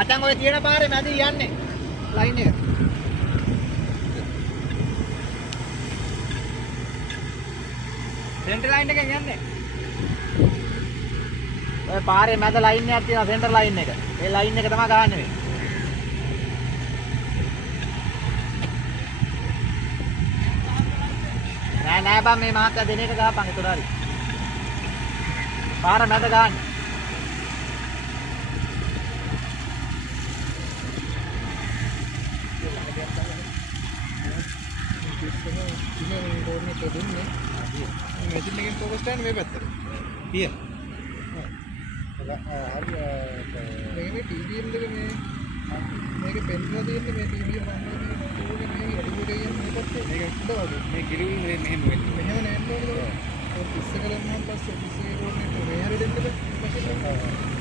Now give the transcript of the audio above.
මචං ඔය තියෙන පාරේ මැද යන්නේ. ලයින් එක. සෙන්ටර් ලයින් එකෙන් යන්නේ. ඔය පාරේ මැද ලයින් එකක් තියෙනවා සෙන්ටර් ලයින් එක. ඒ ලයින් එක තමයි ගහන්නේ මේ. නෑ බං මේ මහත්තයා දෙන එක ගහපන් ඒතර හරි. පාර මැද ගහන්න. මෙතන එකෙන් ફોකස් කරන්න මේ පැත්තට. පිය. හරි මේ TDM එක මේක පෙන්වලා තියෙන්නේ මේ TDM මම මේ වැඩිපුර කියන්නේ මේකත් මේක හොඳවද මේ කිරුල් මෙහෙම වෙන්නේ. මෙහෙම නෑ නේද? ඔය පිස්ස කලන් නම් පස්සේ පිස්සේ රෝඩ් එකට මේ හැරෙන්න දෙන්න.